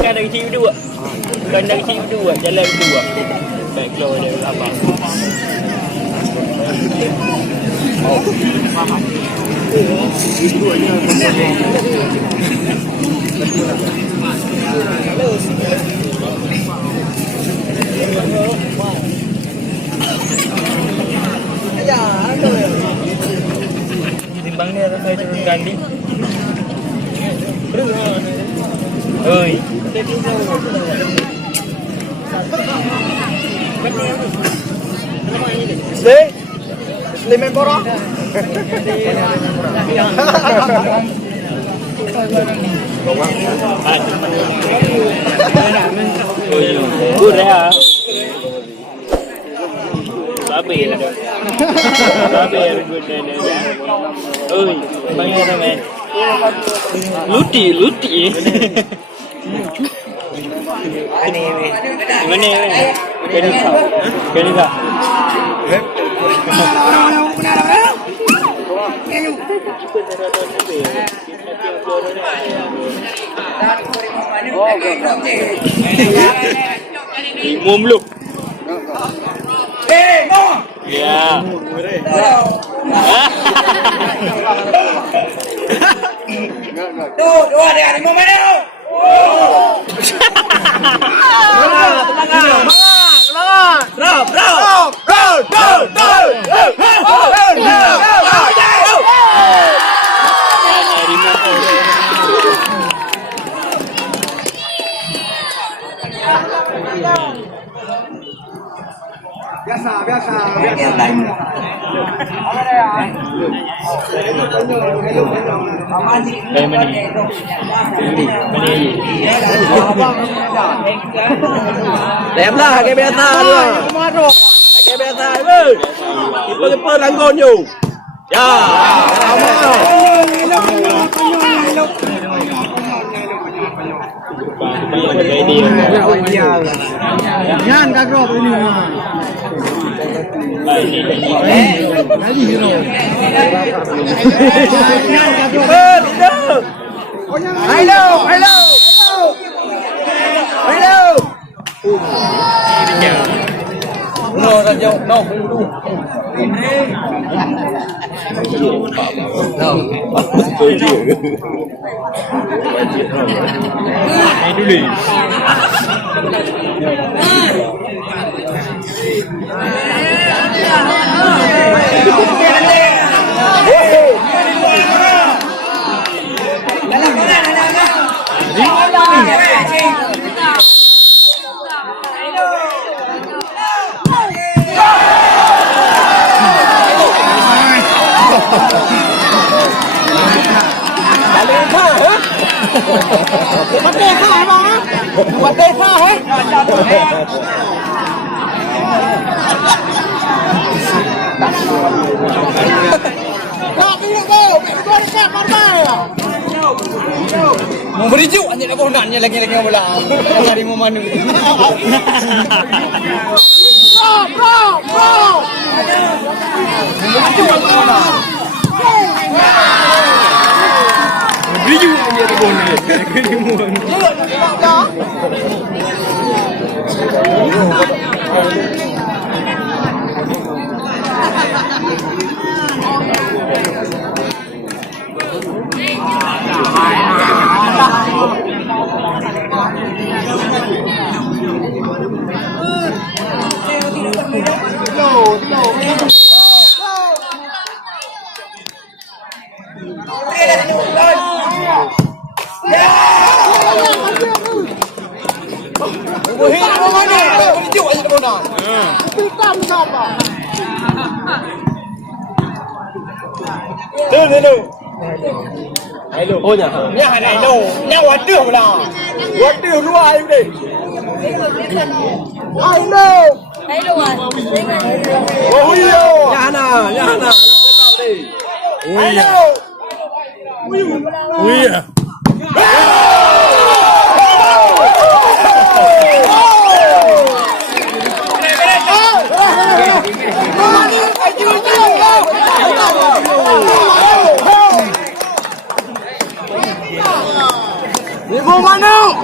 Kadang isi dua. Kadang isi dua, jalan dua. Baik keluar dari abang. Timbang ni atau saya turun ganding. Oi. Slim Empora. Good ya. Babi. Babi good ni. Oi, bangnya apa men? Luti. Mana? Kenapa? Mumluk. Ya. Tuh, dua dia di Meuaneuk. Biasa. Đẹp lah cái beta luôn. Cái beta ơi. Keeper langgon you. Ya. Yan kagro ini mah. Lagi hero. Hello. No, no. Mau berijuk aja nak bohonannya lagi bola. Dari Meuaneuk. Bro. Berijuk aja di bohonannya. Dari Meuaneuk. Hello. Oh ya. Nya hello. Nya waduh lah. Waduh luar ini. Hello. Oh iya. Yana. Hello. Oh iya. Meuaneuk.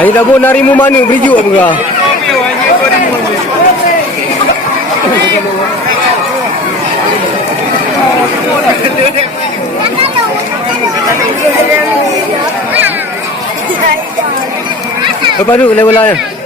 Ay dah pun dari Meuaneuk berijuk apa kah? Lepas tu level lain.